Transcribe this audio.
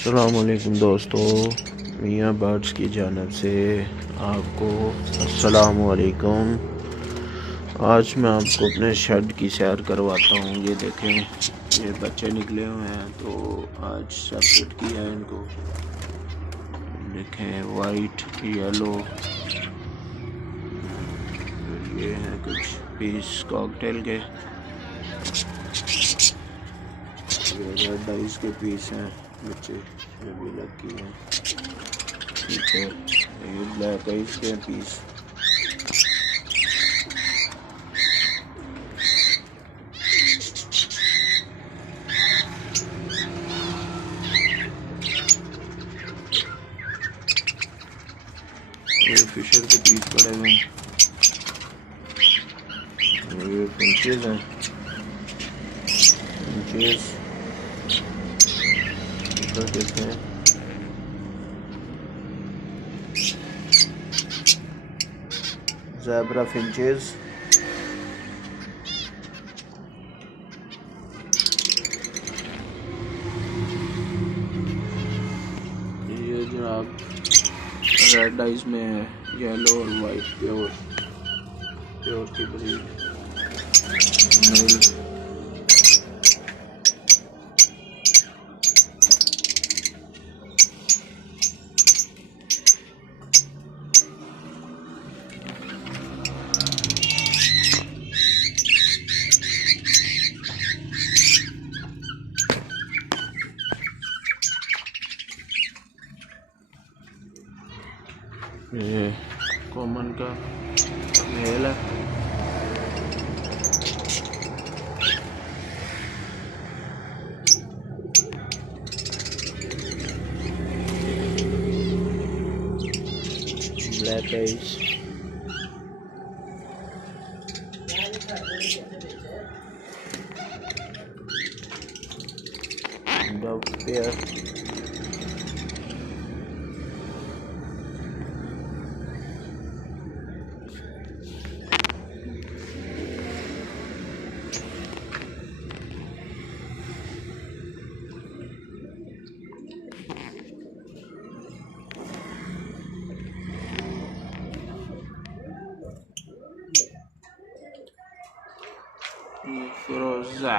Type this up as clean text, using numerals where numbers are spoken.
السلام علیکم دوستو، میاں برڈز کی جانب سے آپ کو السلام علیکم۔ آج میں آپ کو اپنے شیڈ کی سیر کرواتا ہوں۔ یہ دیکھیں، یہ بچے نکلے ہوئے ہیں تو آج سیپریٹ کیا ہے ان کو۔ دیکھیں، وائٹ، یلو، یہ ہیں کچھ پیس کاکٹیل کے، یہ ریڈ آئیز کے پیس ہیں بچے، یہ بھی لکی ہیں، ٹھیک ہے۔ یہ بلیک آئیز کے پیس، یہ فشر کے پیس پڑے ہوئے ہیں، یہ فنچز ہیں، فنچز دیکھتے ہیں، زیبرا فنچز، یہ جناب ریڈ آئیز میں ہے، یلو اور وائٹ پیور کی بریڈ میل۔ یہ کامن کا میل ہے، بلیک آئیز، ڈو پیئر، فروزہ،